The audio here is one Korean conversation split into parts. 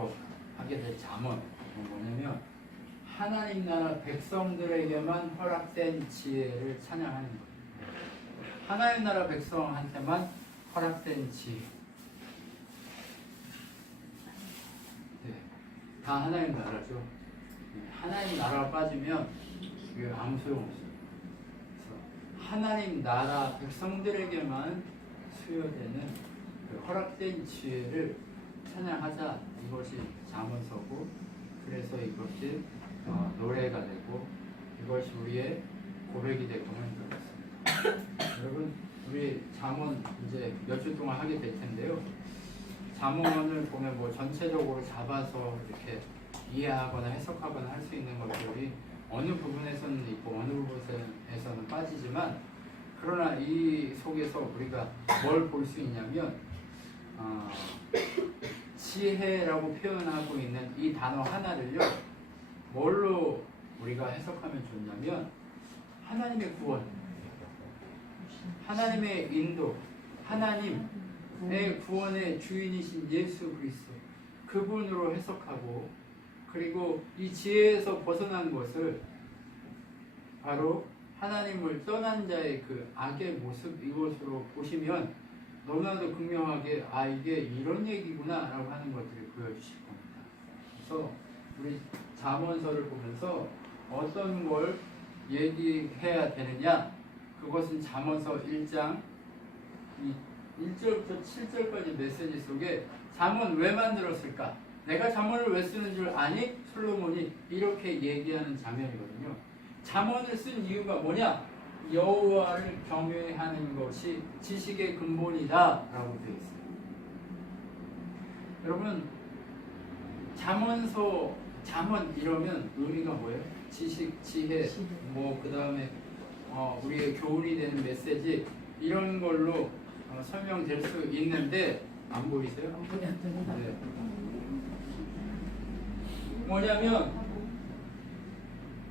앞으로 하게 될 잠언은 뭐냐면 하나님 나라 백성들에게만 허락된 지혜를 찬양하는 거예요. 하나님 나라 백성한테만 허락된 지혜. 네, 다 하나님 나라죠. 하나님 나라가 빠지면 이게 아무 소용없어요. 그래서 하나님 나라 백성들에게만 수여되는 그 허락된 지혜를 찬양하자. 이것이 잠언서고, 그래서 이것이 노래가 되고 이것이 우리의 고백이 되고는 그렇습니다. 여러분, 우리 잠언 이제 몇 주 동안 하게 될 텐데요. 잠언을 보면 뭐 전체적으로 잡아서 이렇게 이해하거나 해석하거나 할 수 있는 것들이 어느 부분에서는 있고 어느 부분에서는 빠지지만, 그러나 이 속에서 우리가 뭘 볼 수 있냐면 지혜라고 표현하고 있는 이 단어 하나를요, 뭘로 우리가 해석하면 좋냐면 하나님의 구원, 하나님의 인도, 하나님의 구원의 주인이신 예수 그리스도, 그분으로 해석하고, 그리고 이 지혜에서 벗어난 것을 바로 하나님을 떠난 자의 그 악의 모습, 이것으로 보시면 너무나도 극명하게 이게 이런 얘기구나 라고 하는 것들을 보여주실 겁니다. 그래서 우리 잠언서를 보면서 어떤 걸 얘기해야 되느냐, 그것은 잠언서 1장 1절부터 7절까지 메시지 속에 잠언 왜 만들었을까? 내가 잠언을 왜 쓰는 줄 아니? 솔로몬이 이렇게 얘기하는 장면이거든요. 잠언을 쓴 이유가 뭐냐? 여호와를 경외하는 것이 지식의 근본이다 라고 되어 있어요. 여러분, 잠언 이러면 의미가 뭐예요? 지식, 지혜, 그 다음에 우리의 교훈이 되는 메시지, 이런 걸로 설명될 수 있는데, 안 보이세요? 네. 뭐냐면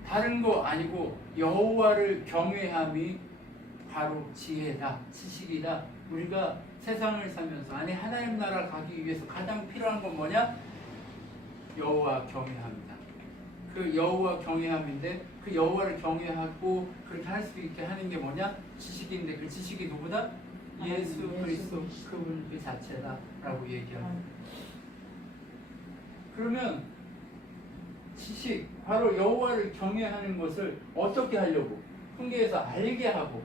다른 거 아니고 여호와를 경외함이 바로 지혜다, 지식이다. 우리가 세상을 살면서 하나님 나라 가기 위해서 가장 필요한 건 뭐냐? 여호와 경외함이다. 그 여호와 경외함인데, 그 여호와를 경외하고 그렇게 할 수 있게 하는 게 뭐냐? 지식인데, 그 지식이 누구다? 예수 그리스도, 그분 그 자체다라고 얘기합니다. 그러면 지식, 바로 여호와를 경외하는 것을 어떻게 하려고? 훈계에서 알게 하고,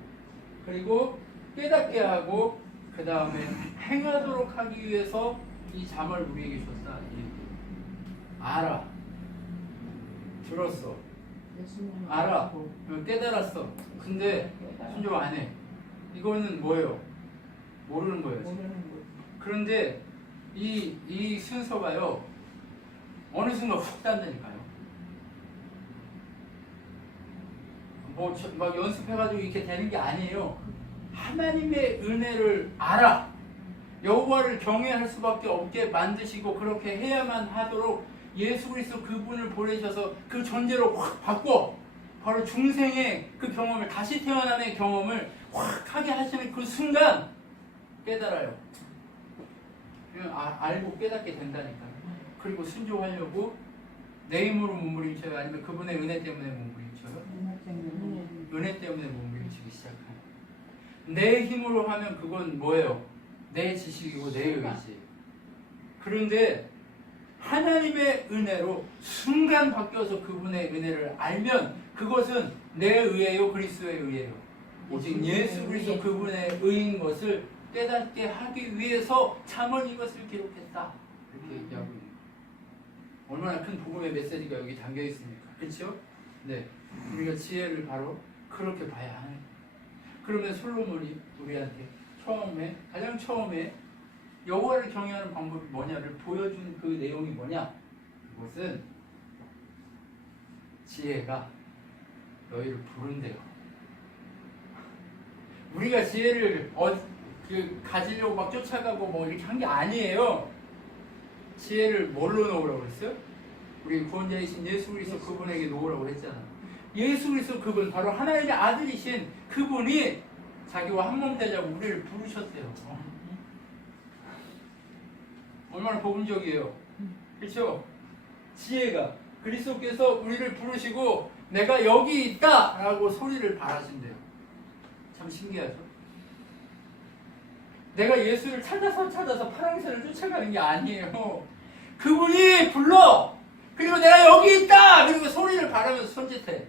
그리고 깨닫게 하고, 그 다음에 행하도록 하기 위해서 이 잠을 우리에게 줬다. 알아, 들었어, 알아, 깨달았어. 근데 순종 안 해. 이거는 뭐예요? 모르는 거예요. 그런데 이 순서가요, 어느 순간 훅 딴다니까요. 막 연습해가지고 이렇게 되는 게 아니에요. 하나님의 은혜를 알아. 여호와를 경외할 수밖에 없게 만드시고, 그렇게 해야만 하도록 예수 그리스도 그분을 보내셔서 그 존재로 확 바꿔. 바로 중생의 그 경험을, 다시 태어남의 경험을 확 하게 하시는 그 순간 깨달아요. 알고 깨닫게 된다니까요. 그리고 순종하려고 내 힘으로 몸부림쳐요? 아니면 그분의 은혜 때문에 몸부림쳐요? 은혜 때문에 몸부림치기 시작해요. 내 힘으로 하면 그건 뭐예요? 내 지식이고 내 의지. 그런데 하나님의 은혜로 순간 바뀌어서 그분의 은혜를 알면 그것은 내 의예요, 그리스도의 의예요? 오직 예수 그리스도 그분의 의인 것을 깨닫게 하기 위해서 잠언 이것을 기록했다. 이렇게 얘기하고 있는 거예요. 얼마나 큰 복음의 메시지가 여기 담겨 있습니까? 그렇죠? 네, 우리가 지혜를 바로 그렇게 봐야 하는. 그러면 솔로몬이 우리한테 가장 처음에 여호와를 경외하는 방법이 뭐냐를 보여준 그 내용이 뭐냐? 그것은 지혜가 너희를 부른대요. 우리가 지혜를 가지려고 막 쫓아가고 뭐 이렇게 한 게 아니에요. 지혜를 뭘로 놓으라고 그랬어요? 우리 구원자이신 예수 그리스도 그분에게 놓으라고 했잖아. 예수 그리스도 그분, 바로 하나님의 아들이신 그분이 자기와 한 몸 되자고 우리를 부르셨대요. 얼마나 복음적이에요. 그렇죠? 지혜가 그리스도께서 우리를 부르시고 내가 여기 있다 라고 소리를 발하신대요. 참 신기하죠? 내가 예수를 찾아서 파랑새를 쫓아가는 게 아니에요. 그분이 불러. 그리고 내가 여기 있다. 그리고 소리를 발하면서 손짓해.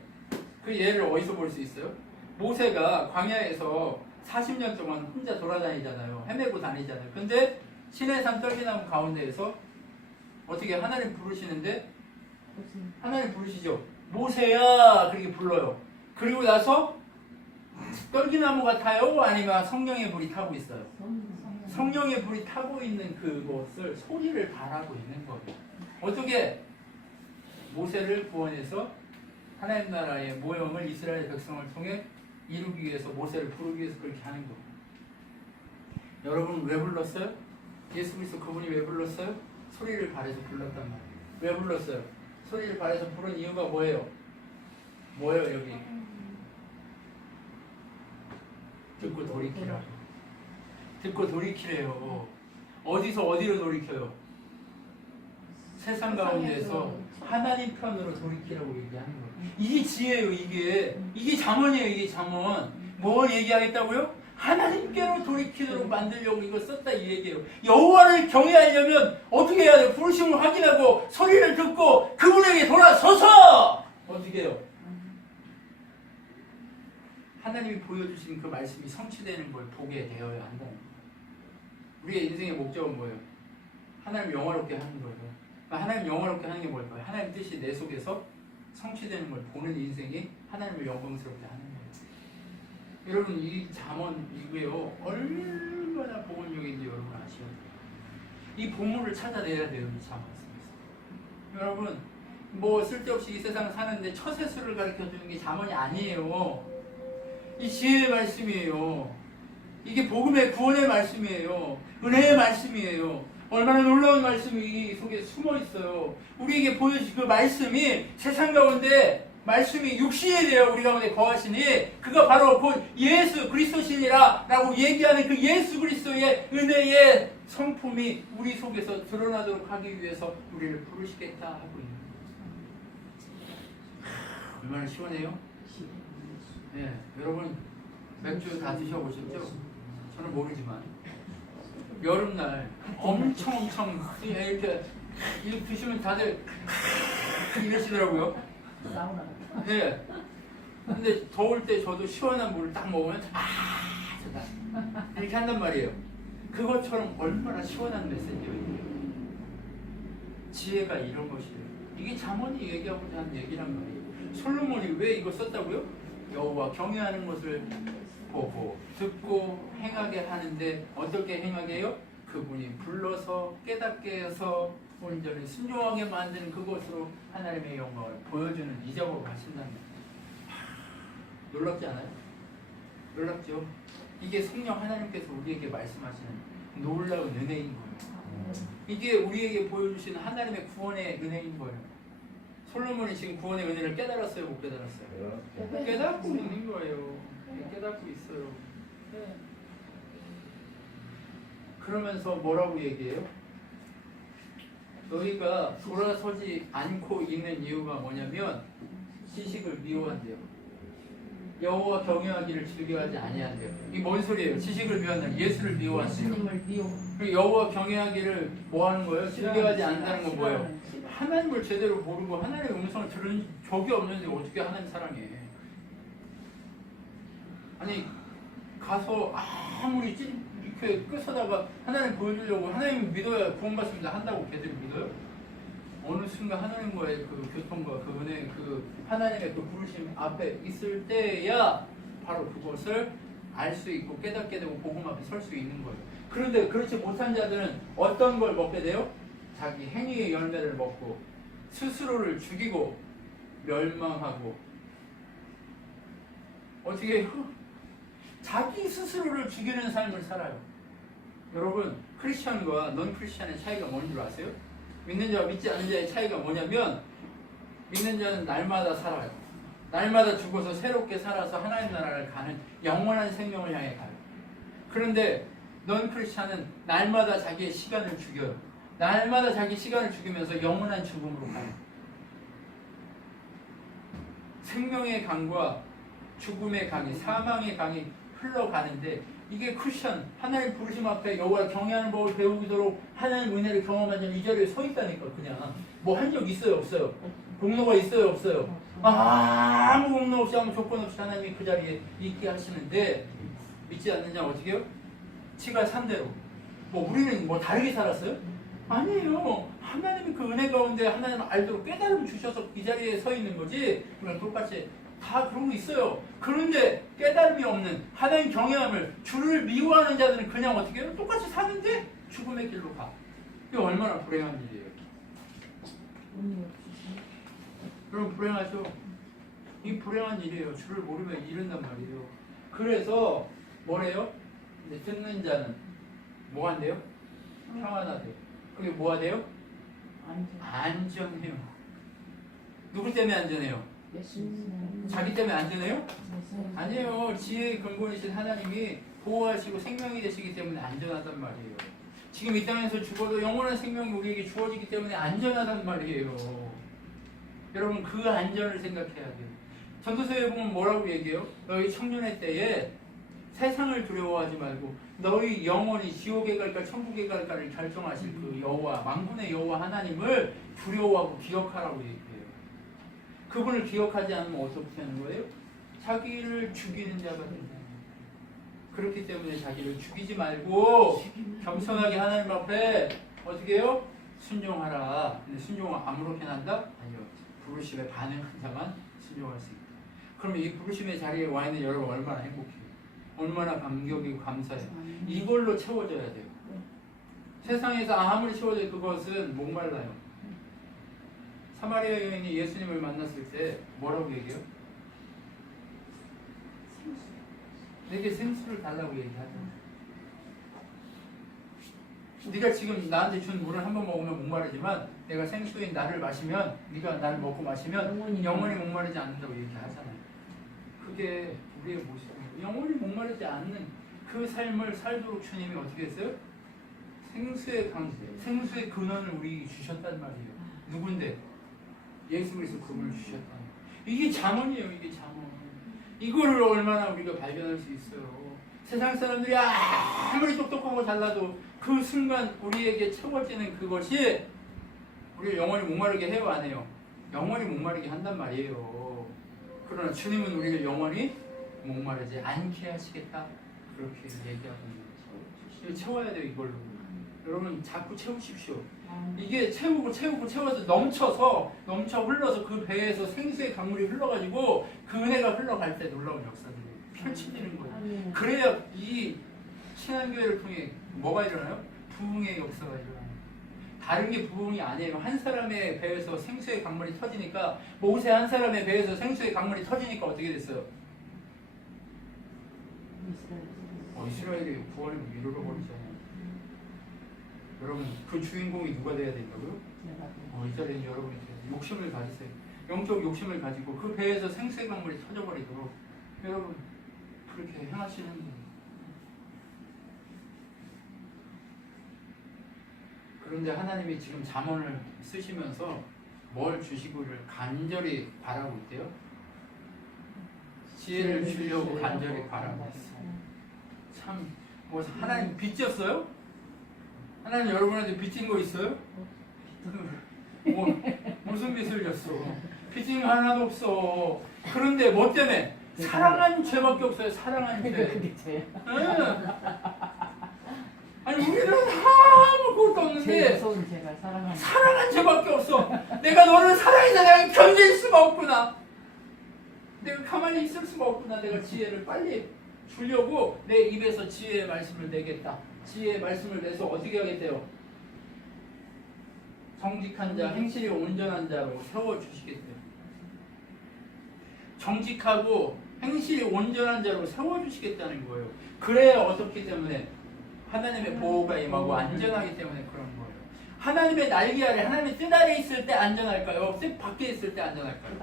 그 예를 어디서 볼 수 있어요? 모세가 광야에서 40년 동안 혼자 돌아다니잖아요. 헤매고 다니잖아요. 근데 시내산 떨기나무 가운데에서 어떻게 하나님 부르시는데 하나님 부르시죠. 모세야 그렇게 불러요. 그리고 나서 떨기나무 같아요? 아니면 성령의 불이 타고 있어요? 성령의 불이 타고 있는 그것을 소리를 발하고 있는 거예요. 어떻게 모세를 구원해서 하나님 나라의 모형을 이스라엘 백성을 통해 이루기 위해서 모세를 부르기 위해서 그렇게 하는 거예요. 여러분 왜 불렀어요? 예수 그리스도 그분이 왜 불렀어요? 소리를 발해서 불렀단 말이에요. 왜 불렀어요? 소리를 발해서 부른 이유가 뭐예요? 뭐예요 여기? 듣고 돌이키라. 듣고 돌이키래요. 어디서 어디로 돌이켜요? 세상 가운데에서 하나님 편으로 돌이키라고 얘기하는 거예요. 이게 지혜예요. 이게 잠언이에요. 이게 잠언. 뭘 얘기하겠다고요? 하나님께로 돌이키도록 만들려고 이거 썼다 이 얘기예요. 여호와를 경외하려면 어떻게 해야 돼요? 부르심을 확인하고 소리를 듣고 그분에게 돌아서서 어떻게 해요? 하나님이 보여주신 그 말씀이 성취되는 걸 보게 되어야 한다는 거예요. 우리의 인생의 목적은 뭐예요? 하나님 영화롭게 하는 거예요. 하나님 영화롭게 하는 게 뭘까요? 하나님 뜻이 내 속에서 성취되는 걸 보는 인생이 하나님을 영광스럽게 하는 거예요. 여러분 이 잠언 이거요 얼마나 복음적인지 여러분 아셔야 돼요. 이 보물을 찾아내야 돼요. 이 잠언 속에서. 여러분 뭐 쓸데없이 이 세상 사는데 처세술을 가르쳐주는 게 잠언이 아니에요. 이 지혜의 말씀이에요. 이게 복음의 구원의 말씀이에요. 은혜의 말씀이에요. 얼마나 놀라운 말씀이 이 속에 숨어 있어요. 우리에게 보여주신 그 말씀이 세상 가운데 말씀이 육신이 되어 우리 가운데 거하시니 그가 바로 곧 예수 그리스도시니라 라고 얘기하는 그 예수 그리스도의 은혜의 성품이 우리 속에서 드러나도록 하기 위해서 우리를 부르시겠다 하고 있는 거예요. 얼마나 시원해요? 네, 여러분 맥주 다 드셔보셨죠? 저는 모르지만 여름날 엄청 이렇게 드시면 다들 이러시더라고요. 네. 근데 더울 때 저도 시원한 물을 딱 먹으면 좋다 이렇게 한단 말이에요. 그것처럼 얼마나 시원한 메시지예요. 지혜가 이런 것이에요. 이게 잠언이 얘기하고자 하는 얘기란 말이에요. 솔로몬이 왜 이거 썼다고요? 여호와 경외하는 것을 보고 듣고 행하게 하는데 어떻게 행하게 해요? 그분이 불러서 깨닫게 해서 온전히 순종하게 만드는 그것으로 하나님의 영광을 보여주는 이 작업을 하신다는 거예요. 놀랍지 않아요? 놀랍죠? 이게 성령 하나님께서 우리에게 말씀하시는 놀라운 은혜인 거예요. 이게 우리에게 보여주시는 하나님의 구원의 은혜인 거예요. 솔로몬이 지금 구원의 은혜를 깨달았어요? 못 깨달았어요? 깨닫고 있는 거예요. 깨닫고 있어요. 네. 그러면서 뭐라고 얘기해요? 너희가 돌아서지 않고 있는 이유가 뭐냐면 지식을 미워한대요. 여호와 경외하기를 즐겨하지 아니한대요. 이게 뭔 소리예요? 지식을 미워한다는 예수를 미워한대요. 그리고 여호와 경외하기를 뭐 하는 거예요? 즐겨하지 않는다는 건 뭐예요? 하나님을 제대로 모르고 하나님의 음성을 들은 적이 없는데 어떻게 하나님 사랑해? 아니 가서 아무리 이렇게 끄서다가 하나님 보여주려고 하나님 믿어야 구원받습니다 한다고 걔들이 믿어요? 어느 순간 하나님과의 그 교통과 그 은혜, 그 하나님의 그 부르심 앞에 있을 때야 바로 그것을 알 수 있고 깨닫게 되고 복음 앞에 설 수 있는 거예요. 그런데 그렇지 못한 자들은 어떤 걸 먹게 돼요? 자기 행위의 열매를 먹고 스스로를 죽이고 멸망하고 어떻게 해요? 자기 스스로를 죽이는 삶을 살아요. 여러분 크리스천과 넌 크리스천의 차이가 뭔지 아세요? 믿는 자와 믿지 않는 자의 차이가 뭐냐면 믿는 자는 날마다 살아요. 날마다 죽어서 새롭게 살아서 하나님 나라를 가는 영원한 생명을 향해 가요. 그런데 넌 크리스천은 날마다 자기의 시간을 죽여요. 날마다 자기 시간을 죽이면서 영원한 죽음으로 가요. 생명의 강과 죽음의 강이, 사망의 강이 흘러가는데 이게 쿠션, 하나님 부르심 앞에 여호와 경외하는 법을 배우도록 하나님 은혜를 경험한 자는 이 자리에 서 있다니까. 그냥 뭐 한 적 있어요 없어요? 공로가 있어요 없어요? 아무 공로 없이 아무 조건 없이 하나님이 그 자리에 있게 하시는데 믿지 않는 자는 어떻게 해요? 치가 산대로 뭐 우리는 뭐 다르게 살았어요? 아니에요. 하나님이 그 은혜 가운데 하나님 알도록 깨달음 주셔서 이 자리에 서 있는 거지. 그냥 똑같이 다 그러고 있어요. 그런데 깨달음이 없는 하나님 경외함을 주를 미워하는 자들은 그냥 어떻게 해요? 똑같이 사는데 죽음의 길로 가. 이게 얼마나 불행한 일이에요. 여러분 불행하죠? 이 불행한 일이에요. 주를 모르면 이른단 말이에요. 그래서 뭐래요? 이제 듣는 자는 뭐 한대요? 평안하대요. 그게 뭐 하대요? 안전해요. 누구 때문에 안전해요? 자기 때문에 안전해요? 아니에요. 지혜의 근본이신 하나님이 보호하시고 생명이 되시기 때문에 안전하단 말이에요. 지금 이 땅에서 죽어도 영원한 생명이 우리에게 주어지기 때문에 안전하단 말이에요. 여러분 그 안전을 생각해야 돼요. 전도서에 보면 뭐라고 얘기해요? 너희 청년의 때에 세상을 두려워하지 말고 너희 영혼이 지옥에 갈까 천국에 갈까를 결정하실 그 여호와 만군의 여호와 하나님을 두려워하고 기억하라고 얘기해요. 그분을 기억하지 않으면 어떻게 하는 거예요? 자기를 죽이는 자가 된다. 그렇기 때문에 자기를 죽이지 말고 겸손하게 하나님 앞에 어떻게 해요? 순종하라. 근데 순종을 아무렇게나 한다? 아니요. 부르심에 반응한 자만 순종할 수 있다. 그럼 이 부르심의 자리에 와 있는 여러분 얼마나 행복해요? 얼마나 감격이고 감사해요. 이걸로 채워져야 돼요. 세상에서 아무리 채워져도 그것은 목말라요. 사마리아 여인이 예수님을 만났을 때 뭐라고 얘기해요? 내게 생수를 달라고 얘기하죠. 네가 지금 나한테 준 물을 한번 먹으면 목마르지만 내가 생수인 나를 마시면 네가 나를 먹고 마시면 영원히 목마르지 않는다고 얘기하잖아요. 그게 우리의 모습이에요. 영원히 목마르지 않는 그 삶을 살도록 주님이 어떻게 했어요? 생수의 강, 생수의 근원을 우리에게 주셨단 말이에요. 누군데? 예수 그리스도 그분을 주셨다. 이게 잠언이에요. 이게 잠언. 이거를 얼마나 우리가 발견할 수 있어요. 세상 사람들이 아무리 똑똑하고 잘나도 그 순간 우리에게 채워지는 그것이 우리를 영원히 목마르게 해요 안 해요? 영원히 목마르게 한단 말이에요. 그러나 주님은 우리를 영원히 목마르지 않게 하시겠다. 그렇게 얘기하고 있는 거죠. 채워야 돼요 이걸로. 여러분 자꾸 채우십시오. 이게 채워서 넘쳐 흘러서 그 배에서 생수의 강물이 흘러가지고 그 은혜가 흘러갈 때 놀라운 역사들이 펼쳐지는 거예요. 그래야 이 신앙교회를 통해 뭐가 일어나요? 부흥의 역사가 일어나요. 다른 게 부흥이 아니에요. 한 사람의 배에서 생수의 강물이 터지니까 모세 한 사람의 배에서 생수의 강물이 터지니까 어떻게 됐어요? 이스라엘이 구원을 이루어버리잖아요. 여러분 그 주인공이 누가 돼야 된다고요? 이 자리에 여러분이 욕심을 가지세요. 영적 욕심을 가지고 그 배에서 생수의 강물이 터져버리도록 여러분 그렇게 행하시는 분이에요. 그런데 하나님이 지금 잠언을 쓰시면서 뭘 주시고를 간절히 바라고 있대요. 지혜를 주려고 간절히 바라고 있어요. 참, 뭐 하나님 빚졌어요? 하나님 여러분한테 빚진 거 있어요? 뭐 무슨 빚을 졌어? 빚진 거 하나도 없어. 그런데 뭐 때문에? 사랑한 죄밖에 없어요. 사랑한 죄. 그게 죄야. 아니 우리는 아무것도 없는데 사랑한 죄밖에 없어. 내가 너를 사랑해서 내가 견딜 수가 없구나. 내가 가만히 있을 수가 없구나. 내가 지혜를 빨리 주려고 내 입에서 지혜의 말씀을 내겠다. 지혜의 말씀을 내서 어떻게 하겠대요? 정직한 자, 행실이 온전한 자로 세워주시겠대요. 정직하고 행실이 온전한 자로 세워주시겠다는 거예요. 그래야 어떻기 때문에? 하나님의 보호가 임하고 안전하기 때문에 그런 거예요. 하나님의 날개 아래, 하나님의 뜻 아래 있을 때 안전할까요? 뜻 밖에 있을 때 안전할까요?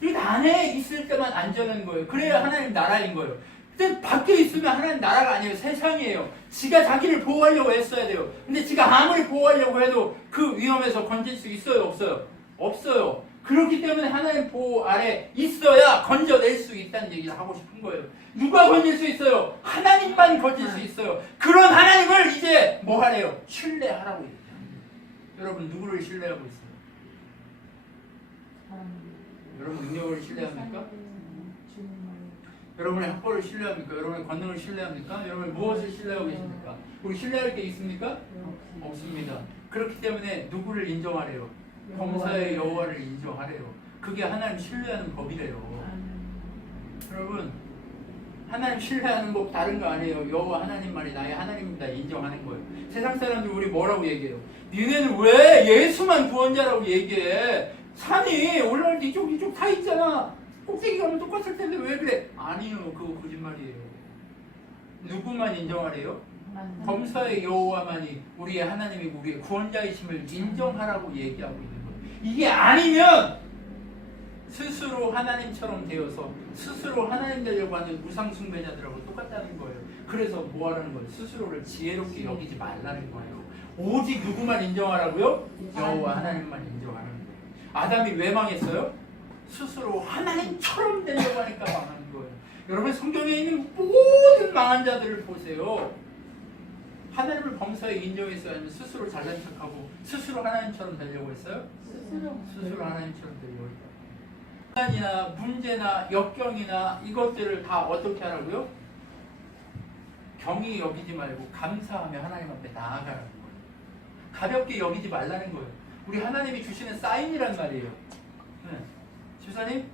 뜻 안에 있을 때만 안전한 거예요. 그래야 하나님 나라인 거예요. 뜻 밖에 있으면 하나님 나라가 아니에요. 세상이에요. 지가 자기를 보호하려고 했어야 돼요. 근데 지가 아무리 보호하려고 해도 그 위험에서 건질 수 있어요? 없어요? 없어요. 그렇기 때문에 하나님 보호 아래 있어야 건져낼 수 있다는 얘기를 하고 싶은 거예요. 누가 건질 수 있어요? 하나님만 건질 수 있어요. 그런 하나님을 이제 뭐 하래요? 신뢰하라고 얘기해요. 여러분 누구를 신뢰하고 있어요? 여러분 능력을 신뢰합니까? 여러분의 학벌을 신뢰합니까? 여러분의 권능을 신뢰합니까? 여러분의 무엇을 신뢰하고 계십니까? 우리 신뢰할 게 있습니까? 없습니다. 그렇기 때문에 누구를 인정하래요? 범사의 여호와를 인정하래요. 그게 하나님 신뢰하는 법이래요. 여러분 하나님 신뢰하는 법 다른 거 아니에요. 여호와 하나님만이 나의 하나님입니다. 인정하는 거예요. 세상 사람들 우리 뭐라고 얘기해요? 니네는 왜 예수만 구원자라고 얘기해? 산이 올라올 때 이쪽 다 있잖아. 꼭대기 가면 똑같을 텐데 왜 그래? 아니요, 그거 거짓말이에요. 누구만 인정하래요? 범사의 여호와만이 우리의 하나님이고 우리의 구원자이심을 인정하라고 얘기하고 있는 거예요. 이게 아니면 스스로 하나님처럼 되어서 스스로 하나님 되려고 하는 우상 숭배자들하고 똑같다는 거예요. 그래서 뭐 하라는 거예요? 스스로를 지혜롭게 여기지 말라는 거예요. 오직 누구만 인정하라고요? 여호와 하나님만 인정하라는 거예요. 아담이 왜 망했어요? 스스로 하나님처럼 되려고 하니까 망한 거예요. 여러분 성경에 있는 모든 망한 자들을 보세요. 하나님을 범사에 인정했어요? 아니면 스스로 잘난 척하고 스스로 하나님처럼 되려고 했어요? 스스로 하나님처럼 되려고 했어요. 시간이나 문제나 역경이나 이것들을 다 어떻게 하라고요? 경히 여기지 말고 감사하며 하나님 앞에 나아가라는 거예요. 가볍게 여기지 말라는 거예요. 우리 하나님이 주시는 사인이란 말이에요. 네. 집사님,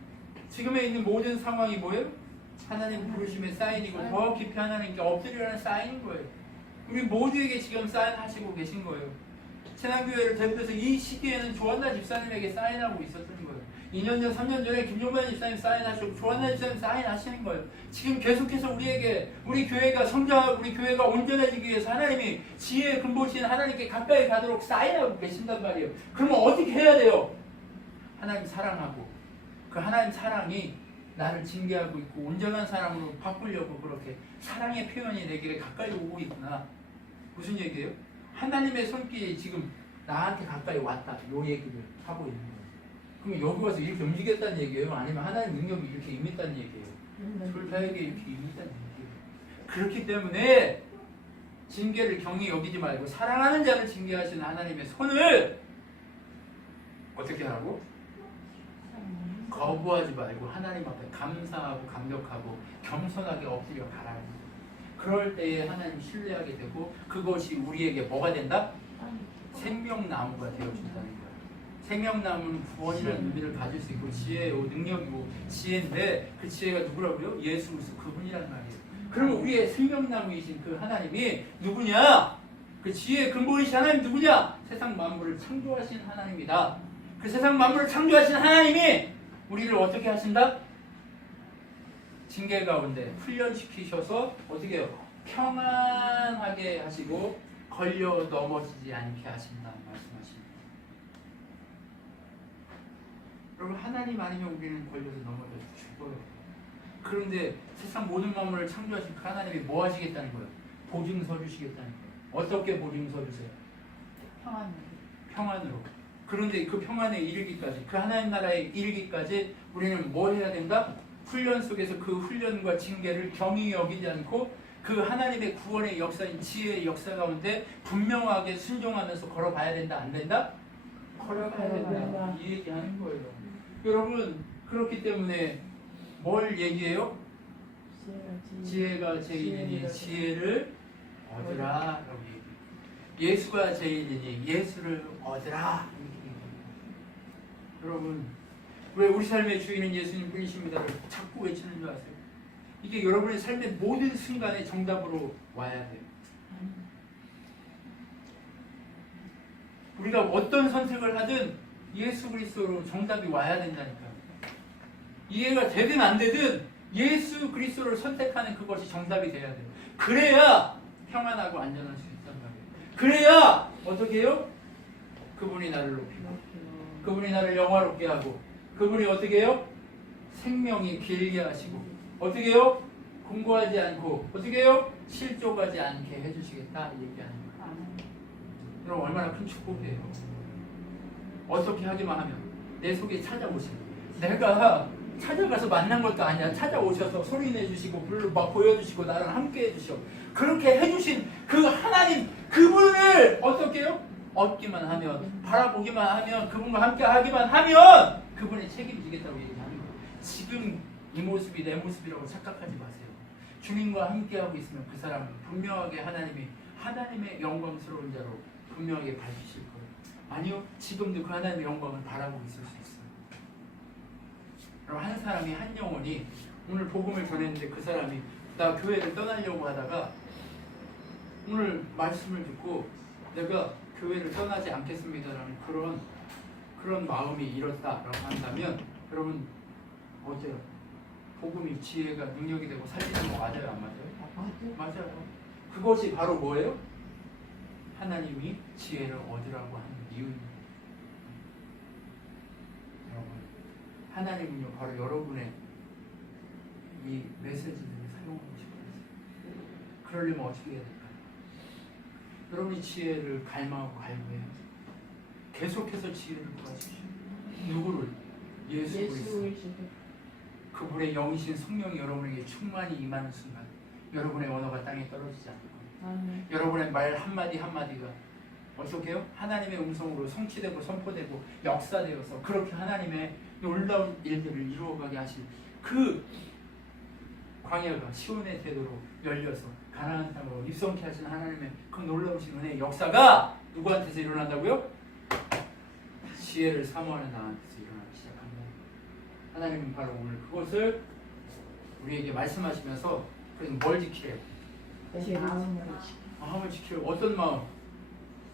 지금에 있는 모든 상황이 뭐예요? 하나님 부르심의 사인이고 더 깊이 하나님께 엎드리라는 사인인 거예요. 우리 모두에게 지금 사인하시고 계신 거예요. 신앙교회를 대표해서 이 시기에는 조한나 집사님에게 사인하고 있었던 거예요. 2년 전, 3년 전에 김종만 집사님 사인하시고 조한나 집사님 사인하시는 거예요. 지금 계속해서 우리에게 우리 교회가 성장하고 우리 교회가 온전해지기 위해서 하나님이 지혜의 근본이신 하나님께 가까이 가도록 사인하고 계신단 말이에요. 그러면 어떻게 해야 돼요? 하나님 사랑하고 그 하나님 사랑이 나를 징계하고 있고 온전한 사람으로 바꾸려고 그렇게 사랑의 표현이 내 길에 가까이 오고 있구나. 무슨 얘기예요? 하나님의 손길이 지금 나한테 가까이 왔다. 요 얘기를 하고 있는 거예요. 그럼 여기 와서 이렇게 움직였다는 얘기예요? 아니면 하나님 능력이 이렇게 임했다는 얘기예요? 둘 다에게 이렇게 임했다는 얘기예요. 그렇기 때문에 징계를 경히 여기지 말고 사랑하는 자를 징계하시는 하나님의 손을 어떻게 하라고? 거부하지 말고 하나님 앞에 감사하고 감격하고 겸손하게 엎드려 가라는 거예요. 그럴 때에 하나님 신뢰하게 되고 그것이 우리에게 뭐가 된다? 생명나무가 되어준다는 거예요. 생명나무는 구원이라는 의미를 가질 수 있고 지혜요 능력이고 지혜인데 그 지혜가 누구라고요? 예수 그리스도 그분이란 말이에요. 그러면 우리의 생명나무이신 그 하나님이 누구냐? 그 지혜의 근본이신 하나님 누구냐? 세상 만물을 창조하신 하나님이다. 그 세상 만물을 창조하신 하나님이 우리를 어떻게 하신다? 징계 가운데 훈련시키셔서 어떻게 해요? 평안하게 하시고 걸려 넘어지지 않게 하신다는 말씀하십니다. 여러분 하나님 아니면 우리는 걸려서 넘어져 죽어요. 그런데 세상 모든 만물을 창조하신 그 하나님이 뭐 하시겠다는 거예요? 보증서 주시겠다는 거예요. 어떻게 보증서 주세요? 평안으로. 그런데 그 평안에 이르기까지 그 하나님 나라에 이르기까지 우리는 뭐 해야 된다? 훈련 속에서 그 훈련과 징계를 경히 여기지 않고 그 하나님의 구원의 역사인 지혜의 역사 가운데 분명하게 순종하면서 걸어가야 된다. 안 된다? 걸어가야 된다. 이 얘기하는 거예요. 여러분 그렇기 때문에 뭘 얘기해요? 지혜가 제일이니 지혜를 얻으라 라고 얘기해요. 예수가 제일이니 예수를 얻으라. 여러분 왜 우리 삶의 주인은 예수님 뿐이십니다를 자꾸 외치는 줄 아세요? 이게 여러분의 삶의 모든 순간에 정답으로 와야 돼요. 우리가 어떤 선택을 하든 예수 그리스도로 정답이 와야 된다니까요. 이해가 되든 안 되든 예수 그리스도를 선택하는 그것이 정답이 돼야 돼요. 그래야 평안하고 안전할 수 있단 말이에요. 그래야 어떻게 해요? 그분이 나를 높이고 그분이 나를 영화롭게 하고 그분이 어떻게 해요? 생명이 길게 하시고 어떻게 해요? 공고하지 않고 어떻게 해요? 실족하지 않게 해주시겠다 얘기하는 거예요. 그럼 얼마나 큰 축복이에요. 어떻게 하기만 하면 내 속에 찾아오시는 내가 찾아가서 만난 것도 아니야. 찾아오셔서 소리 내주시고 불로 막 보여주시고 나랑 함께 해주시고 그렇게 해주신 그 하나님 그분을 어떻게 해요? 얻기만 하면 바라보기만 하면 그분과 함께 하기만 하면 그분이 책임지겠다고 얘기하는 거예요. 지금 이 모습이 내 모습이라고 착각하지 마세요. 주님과 함께하고 있으면 그 사람은 분명하게 하나님의 영광스러운 자로 분명하게 봐주실 거예요. 아니요, 지금도 그 하나님의 영광을 바라보고 있을 수 있어요. 그럼 한 사람이 한 영혼이 오늘 복음을 전했는데 그 사람이 나 교회를 떠나려고 하다가 오늘 말씀을 듣고 내가 교회를 떠나지 않겠습니다라는 그런 마음이 이렇다라고 한다면 여러분 어때요? 복음이 지혜가 능력이 되고 살리는 거 맞아요? 안 맞아요? 맞아요. 그것이 바로 뭐예요? 하나님이 지혜를 얻으라고 하는 이유입니다. 여러분, 하나님은요 바로 여러분의 이 메시지들을 사용하고 싶어요. 그러려면 어떻게 해야 될까요? 여러분이 지혜를 갈망하고 갈구해요. 계속해서 지혜를 구하십시오. 누구를? 예수 그리스도. 그분의 영이신 성령이 여러분에게 충만히 임하는 순간 여러분의 언어가 땅에 떨어지지 않고 여러분의 말 한마디 한마디가 어떻게 해요? 하나님의 음성으로 성취되고 선포되고 역사되어서 그렇게 하나님의 놀라운 일들을 이루어가게 하실 그 광야가 시온의 대도로 열려서 가나안 땅으로 입성케 하신 하나님의 그 놀라우신 은혜의 역사가 누구한테서 일어난다고요? 지혜를 사모하는 나한테서 일어나기 시작합니다. 하나님은 바로 오늘 그것을 우리에게 말씀하시면서 그래서 뭘 지키래요? 마음을 지키려고. 어떤 마음?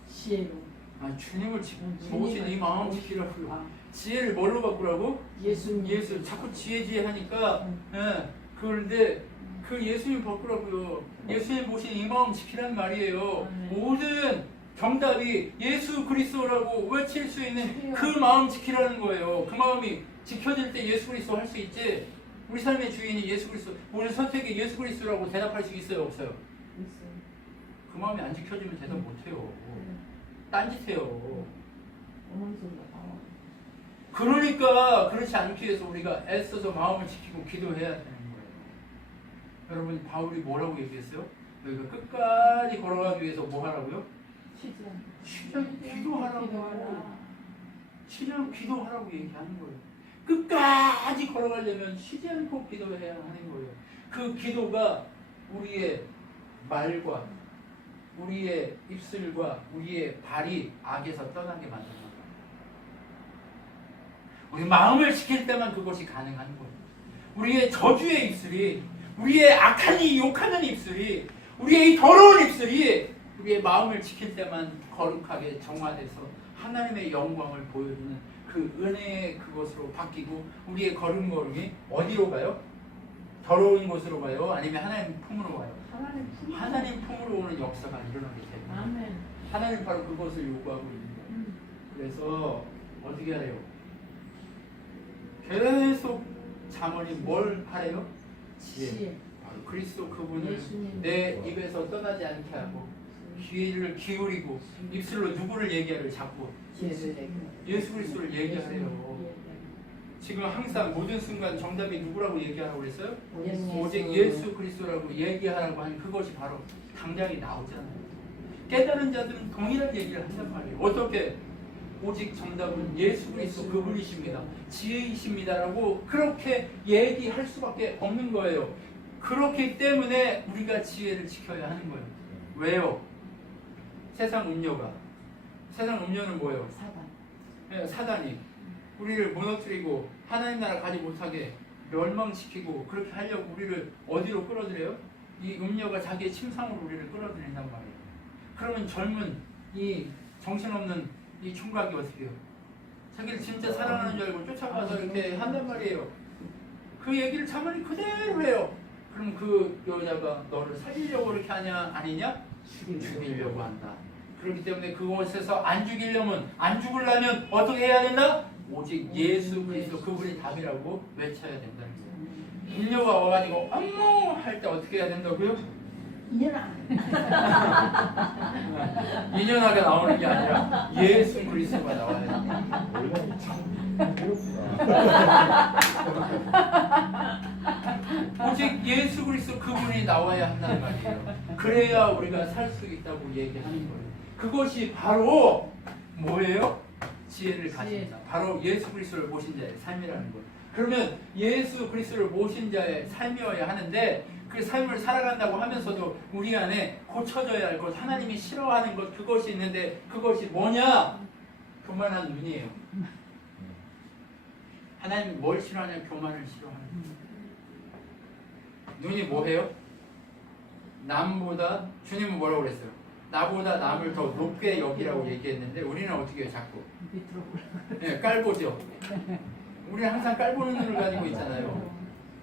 지혜로. 주님을 모신 이 마음 지키려고요. 지혜를 뭘로 바꾸라고? 예수. 자꾸 지혜 하니까 그런데 그 예수님 바꾸라고요. 예수님 모신 이 마음 지키라는 말이에요. 모든 정답이 예수 그리스도라고 외칠 수 있는 그 마음 지키라는 거예요. 그 마음이 지켜질 때 예수 그리스도 할 수 있지. 우리 삶의 주인이 예수 그리스도, 우리 선택이 예수 그리스도라고 대답할 수 있어요, 없어요? 있어요. 그 마음이 안 지켜지면 대답 못해요. 딴짓해요. 그러니까 그렇지 않기 위해서 우리가 애써서 마음을 지키고 기도해야 되는 거예요. 여러분 바울이 뭐라고 얘기했어요? 너희가 끝까지 걸어가기 위해서 뭐 하라고요? 쉬지 않고 기도하라고. 쉬지 않고 기도하라고 얘기하는 거예요. 끝까지 걸어가려면 쉬지 않고 기도해야 하는 거예요. 그 기도가 우리의 말과 우리의 입술과 우리의 발이 악에서 떠나게 만드는 거예요. 우리 마음을 지킬 때만 그것이 가능한 거예요. 우리의 저주의 입술이, 우리의 악한 이 욕하는 입술이, 우리의 이 더러운 입술이 우리의 마음을 지킬 때만 거룩하게 정화돼서 하나님의 영광을 보여주는 그 은혜의 그것으로 바뀌고 우리의 걸음걸음이 어디로 가요? 더러운 곳으로 가요? 아니면 하나님 품으로 가요? 하나님 품으로 오는 역사가 일어나게 됩니다. 하나님 바로 그것을 요구하고 있는 거예요. 그래서 어떻게 하래요? 계속 잠언이 뭘 하래요? 지혜. 바로 그리스도 그분을 내 입에서 떠나지 않게 하고 귀를 기울이고 입술로 누구를 얘기하려 자꾸 예수 그리스도를 얘기하래요. 지금 항상 모든 순간 정답이 누구라고 얘기하라고 그랬어요? 오직 예수 그리스도라고 얘기하라고 하는 그것이 바로 당장이 나오잖아요. 깨달은 자들은 동일한 얘기를 한단 말이에요. 어떻게? 오직 정답은 예수 그리스도 그분이십니다. 지혜이십니다라고 그렇게 얘기할 수밖에 없는 거예요. 그렇기 때문에 우리가 지혜를 지켜야 하는 거예요. 왜요? 세상 음료는 뭐예요? 사단이 우리를 무너뜨리고 하나님 나라 가지 못하게 멸망시키고 그렇게 하려고 우리를 어디로 끌어들여요? 이 음료가 자기의 침상으로 우리를 끌어들인단 말이에요. 그러면 젊은 이 정신없는 이 총각이 어떻게 해요? 자기를 진짜 사랑하는 줄 알고 쫓아가서 이렇게 한단 말이에요. 그 얘기를 자만이 그대로 해요. 그럼 그 여자가 너를 살리려고 그렇게 하냐 아니냐? 죽이려고 한다. 그렇기 때문에 그곳에서 안 죽으려면 어떻게 해야 된다? 오직 예수 그리스도 그분이 답이라고 외쳐야 된다는 거예요. 인녀가 와가지고 어머 할 때 어떻게 해야 된다고요? 이년아. 인연하게 나오는 게 아니라 예수 그리스도가 나와야 돼요. 원래 참 그렇구나. 오직 예수 그리스도 그분이 나와야 한다는 말이에요. 그래야 우리가 살 수 있다고 얘기하는 거예요. 그것이 바로 뭐예요? 지혜를 가진다. 바로 예수 그리스도를 모신 자의 삶이라는 거예요. 그러면 예수 그리스도를 모신 자의 삶이어야 하는데 그 삶을 살아간다고 하면서도 우리 안에 고쳐져야 할 것, 하나님이 싫어하는 것, 그것이 있는데 그것이 뭐냐? 교만한 눈이에요. 하나님이 뭘 싫어하냐? 교만을 싫어하는 거예요. 눈이 뭐해요? 남보다, 주님은 뭐라고 그랬어요? 나보다 남을 더 높게 여기라고 얘기했는데 우리는 어떻게 해요? 자꾸 밑으로 올라. 네, 깔보죠. 우리는 항상 깔보는 눈을 가지고 있잖아요.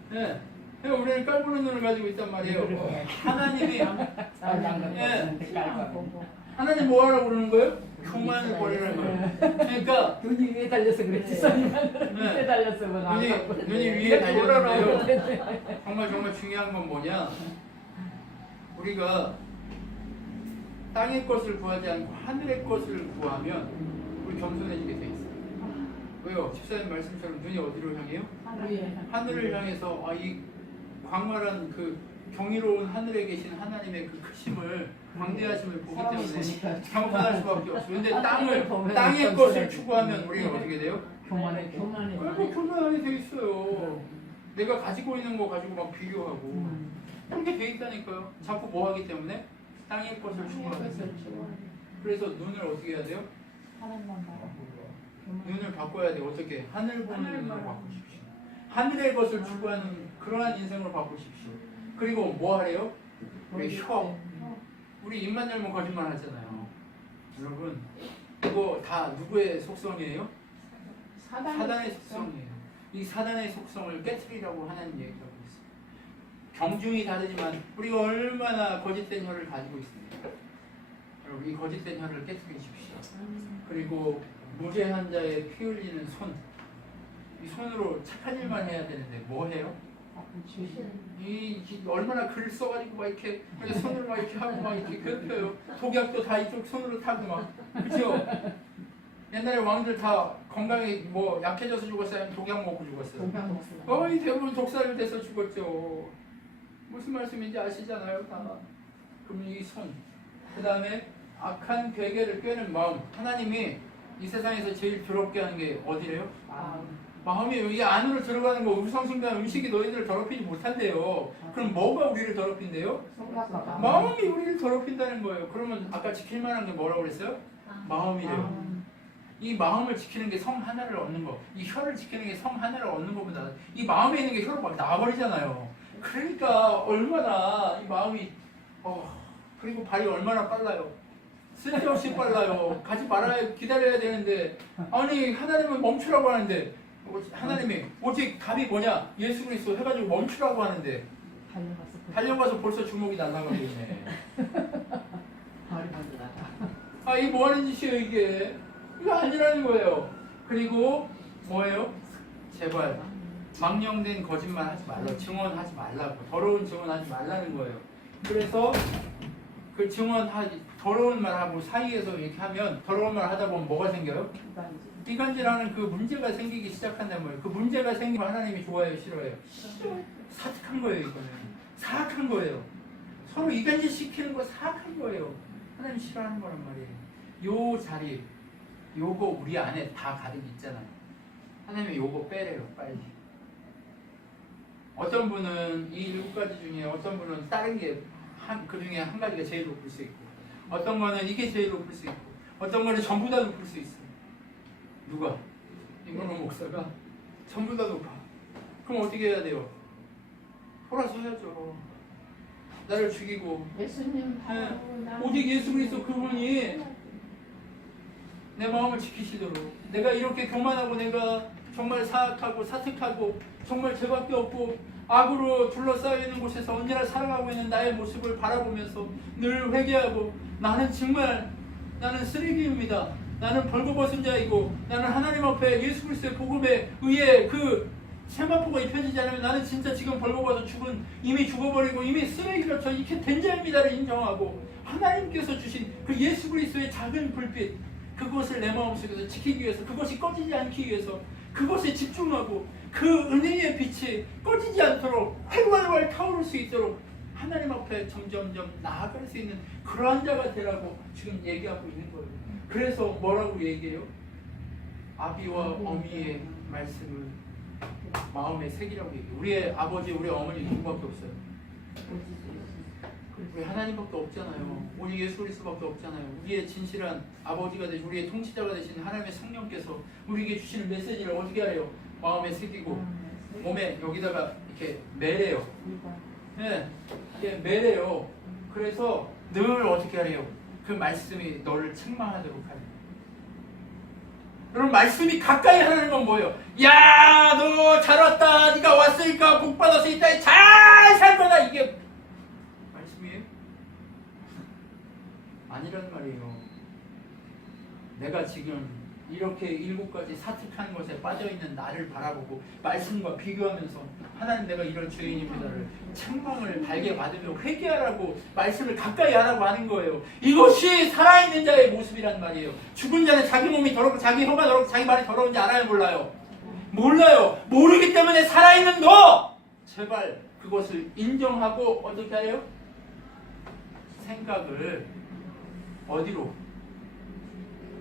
네. 우리는 깔보는 눈을 가지고 있단 말이에요. 하나님이 하나님 뭐 하라고 그러는 거예요? 교만을 버리라는 거예요. 그러니까 눈이 위에 달려서 그랬지. 선이가 밑에 달렸어. 눈이 위에 달렸는데요. 정말 중요한 건 뭐냐? 우리가 땅의 것을 구하지 않고 하늘의 것을 구하면 우리 겸손해지게 돼 있어요. 왜요? 집사님 말씀처럼 눈이 어디로 향해요? 하늘을 향해서 이 광활한 그 경이로운 하늘에 계신 하나님의 그 크심을 광대하심을 보기 때문에 겸손할 수밖에 없어요. 근데 땅의 것을 추구하면 우리가 어떻게 돼요? 교만해. 교만하게 돼 있어요. 내가 가지고 있는 거 가지고 막 비교하고 그렇게 돼 있다니까요. 자꾸 뭐 하기 때문에? 땅의 것을 추구하기 때문에. 그래서 눈을 어떻게 해야 돼요? 눈을 바꿔야 돼요. 어떻게? 하늘 보는 눈으로 바꾸십시오. 하늘의 것을 추구하는 그러한 인생으로 바꾸십시오. 그리고 뭐 하래요? 우리 혀. 우리 입만 열면 거짓말 하잖아요. 여러분, 이거 다 누구의 속성이에요? 사단의 속성이에요. 이 사단의 속성을 깨트리라고 하나님 얘기하고 있어요. 경중이 다르지만 우리가 얼마나 거짓된 혀를 가지고 있습니까? 여러분, 이 거짓된 혀를 깨트리십시오. 그리고 무죄한 자의 피 흘리는 손. 이 손으로 착한 일만 해야 되는데 뭐 해요? 이 얼마나 글을 써가지고 막 이렇게 손으로 막 이렇게 하고 막 이렇게 괴롭혀요. 독약도 다 이쪽 손으로 타고 막, 그죠? 옛날에 왕들 다 건강에 뭐 약해져서 죽었어요? 아니면 독약 먹고 죽었어요? 거의 대부분 독살을 돼서 죽었죠. 무슨 말씀인지 아시잖아요, 다. 그럼 이 손, 그 다음에 악한 괴계를 꿰는 마음. 하나님이 이 세상에서 제일 더럽게 하는 게 어디래요? 마음이 여기 안으로 들어가는 거. 음성순간 음식이 너희들을 더럽히지 못한대요. 그럼 뭐가 우리를 더럽힌대요? 마음이 우리를 더럽힌다는 거예요. 그러면 아까 지킬 만한 게 뭐라고 그랬어요? 마음이래요. 이 마음을 지키는 게 성 하나를 얻는 거. 이 혀를 지키는 게 성 하나를 얻는 것보다 이 마음에 있는 게 혀로 막 나와버리잖아요. 그러니까 얼마나 이 마음이 그리고 발이 얼마나 빨라요. 쓸데없이 빨라요. 가지 말아야 기다려야 되는데 아니 하나님은 멈추라고 하는데 하나님이 오직 답이 뭐냐? 예수 그리스도 해가지고 멈추라고 하는데 달려가서 벌써 주먹이 날아가고 있네. 이 뭐하는 짓이에요 이게? 이거 아니라는 거예요. 그리고 뭐예요? 제발 망령된 거짓말 하지 말라고, 증언하지 말라고, 더러운 증언하지 말라는 거예요. 그래서 그 증언하지, 더러운 말하고 사이에서 이렇게 하면, 더러운 말 하다 보면 뭐가 생겨요? 이간질하는 그 문제가 생기기 시작한단 말이에요. 그 문제가 생기면 하나님이 좋아해요, 싫어해요? 사악한 거예요. 이거는 사악한 거예요. 서로 이간질 시키는 거 사악한 거예요. 하나님 싫어하는 거란 말이에요. 요 자리, 요거 우리 안에 다 가득 있잖아요. 하나님이 요거 빼래요, 빨리. 어떤 분은 이 7가지 중에 어떤 분은 다른 게 그 중에 한 가지가 제일 높을 수 있고, 어떤 거는 이게 제일 높을 수 있고, 어떤 거는 전부 다 높을 수 있어요. 누가? 임원호 목사가 전부 다 높아. 그럼 어떻게 해야 돼요? 돌아서야죠. 나를 죽이고, 예수님 오직 예수 그리스도 그분이 내 마음을 지키시도록, 내가 이렇게 교만하고 내가 정말 사악하고 사특하고 정말 죄밖에 없고 악으로 둘러싸여 있는 곳에서 언제나 살아가고 있는 나의 모습을 바라보면서 늘 회개하고 나는 쓰레기입니다. 나는 벌거벗은 자이고 나는 하나님 앞에 예수 그리스도의 복음에 의해 그 세마포가 입혀지지 않으면 나는 진짜 지금 벌거벗어 죽은 이미 죽어버리고 이미 쓰레기같이 이렇게 된 자입니다를 인정하고 하나님께서 주신 그 예수 그리스도의 작은 불빛 그것을 내 마음속에서 지키기 위해서 그것이 꺼지지 않기 위해서 그것에 집중하고 그 은혜의 빛이 꺼지지 않도록 활활활 타오를 수 있도록 하나님 앞에 점점점 나아갈 수 있는 그러한 자가 되라고 지금 얘기하고 있는 거예요. 그래서 뭐라고 얘기해요? 아비와 어미의 말씀을 마음에 새기라고 얘기해요. 우리의 아버지, 우리 어머니 누구밖에 없어요. 우리 하나님밖에 없잖아요. 우리 예수 그리스도밖에 없잖아요. 우리의 진실한 아버지가 되신 우리의 통치자가 되신 하나님의 성령께서 우리에게 주시는 메시지를 어떻게 하래요? 마음에 새기고 몸에 여기다가 이렇게 매래요. 네, 이게 매래요. 그래서 늘 어떻게 하래요? 그 말씀이 너를 책망하도록 하래요. 여러분 말씀이 가까이 하는 건 뭐예요? 야, 너 잘 왔다. 네가 왔으니까 복 받았으니까 잘 살 거다. 이게 말씀이에요? 아니란 말이에요. 내가 지금 이렇게 7가지 사특한 것에 빠져있는 나를 바라보고 말씀과 비교하면서 하나님 내가 이런 죄인입니다를 책망을 달게 받으며 회개하라고 말씀을 가까이 하라고 하는 거예요. 이것이 살아있는 자의 모습이란 말이에요. 죽은 자는 자기 몸이 더럽고 자기 혀가 더럽고 자기 말이 더러운지 알아요 몰라요? 몰라요. 모르기 때문에 살아있는 너 제발 그것을 인정하고 어떻게 하래요? 생각을 어디로?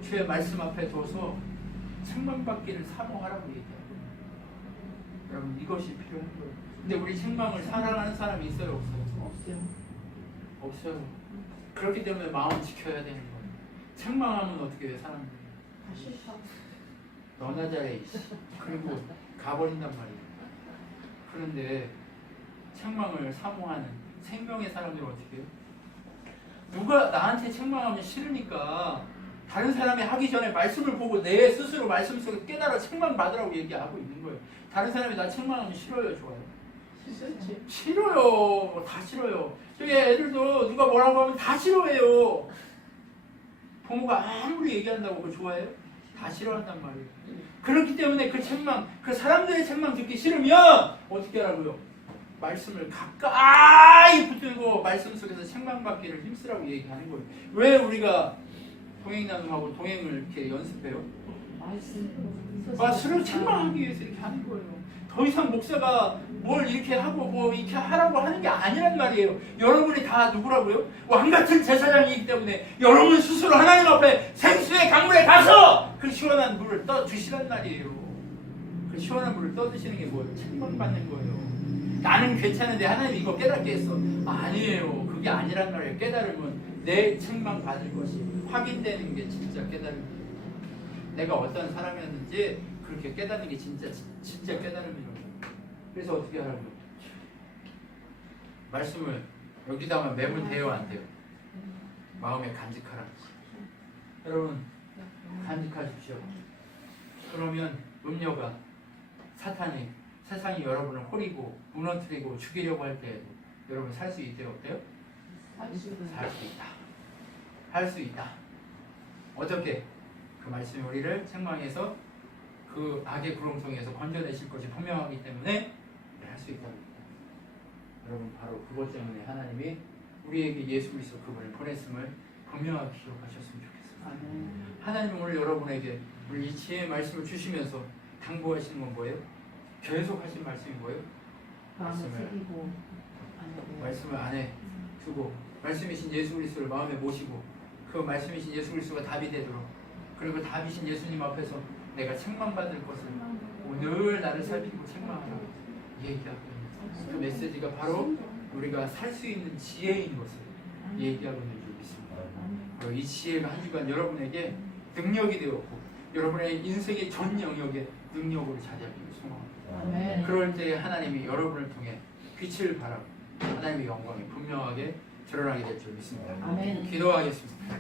주의 말씀 앞에 둬서 책망받기를 사모하라고 얘기해요. 여러분 이것이 필요한 거예요. 근데 우리 책망을 사랑하는 사람이 있어요? 없어요? 없어요. 없어요. 그렇기 때문에 마음 지켜야 되는 거예요. 책망하면 어떻게 해요 사람들이? 너나 잘해 그리고 가버린단 말이에요. 그런데 책망을 사모하는 생명의 사람들은 어떻게 해요? 누가 나한테 책망하면 싫으니까 다른 사람이 하기 전에 말씀을 보고 내 스스로 말씀 속에 깨달아 책망받으라고 얘기하고 있는 거예요. 다른 사람이 나 책망하면 싫어요, 좋아요? 싫어요. 다 싫어요. 저기 애들도 누가 뭐라고 하면 다 싫어해요. 부모가 아무리 얘기한다고 그거 좋아해요? 다 싫어한단 말이에요. 그렇기 때문에 그 책망, 그 사람들의 책망 듣기 싫으면 어떻게 하라고요? 말씀을 가까이 붙들고 말씀 속에서 책망받기를 힘쓰라고 얘기하는 거예요. 왜 우리가 동행 나눔하고 동행을 이렇게 연습해요? 말씀을 책망하기 위해서 이렇게 하는 거예요. 더 이상 목사가 뭘 이렇게 하고 뭐 이렇게 하라고 하는 게 아니란 말이에요. 여러분이 다 누구라고요? 왕같은 제사장이기 때문에 여러분 스스로 하나님 앞에 생수의 강물에 가서 그 시원한 물을 떠주시란 말이에요. 그 시원한 물을 떠드시는 게 뭐예요? 책망받는 거예요. 나는 괜찮은데 하나님 이거 깨닫게 했어. 아니에요. 그게 아니란 말이에요. 깨달음은 내 책망받을 것이 확인되는 게 진짜 깨달음이에요. 내가 어떤 사람이었는지 그렇게 깨닫는 게 진짜 깨달음이라고. 그래서 어떻게 하라고요? 말씀을 여기다가 매번 돼요 안 돼요? 마음에 간직하라는 거예요. 여러분 간직하십시오. 그러면 음녀가 사탄이 세상이 여러분을 호리고 무너뜨리고 죽이려고 할 때에도 여러분 살 수 있대요? 어때요? 살 수 있다. 할 수 있다. 어떻게? 그 말씀이 우리를 책망해서 그 악의 구렁텅이에서 건져내실 것이 분명하기 때문에 할 수 있다고 합니다. 여러분 바로 그것 때문에 하나님이 우리에게 예수 그리스도 그분을 보냈음을 분명하게 기억하셨으면 좋겠습니다. 하나님은 오늘 여러분에게 우리 이 지혜의 말씀을 주시면서 당부하시는 건 뭐예요? 계속 하신 말씀이 뭐예요? 말씀을 안에 두고 말씀이신 예수 그리스도를 마음에 모시고 그 말씀이신 예수 그리스도가 답이 되도록 그리고 답이신 예수님 앞에서 내가 책망받을 것을 늘 나를 살피고 책망하라 얘기하고 있는 그 메시지가 바로 우리가 살 수 있는 지혜인 것을 얘기하고 있는 줄 믿습니다. 그리고 이 지혜가 한 주간 여러분에게 능력이 되었고 여러분의 인생의 전 영역에 능력으로 자리하기를 소망합니다. 그럴 때 하나님이 여러분을 통해 빛을 발하고 하나님의 영광이 분명하게 드러나게 될 줄 믿습니다. 아멘. 기도하겠습니다.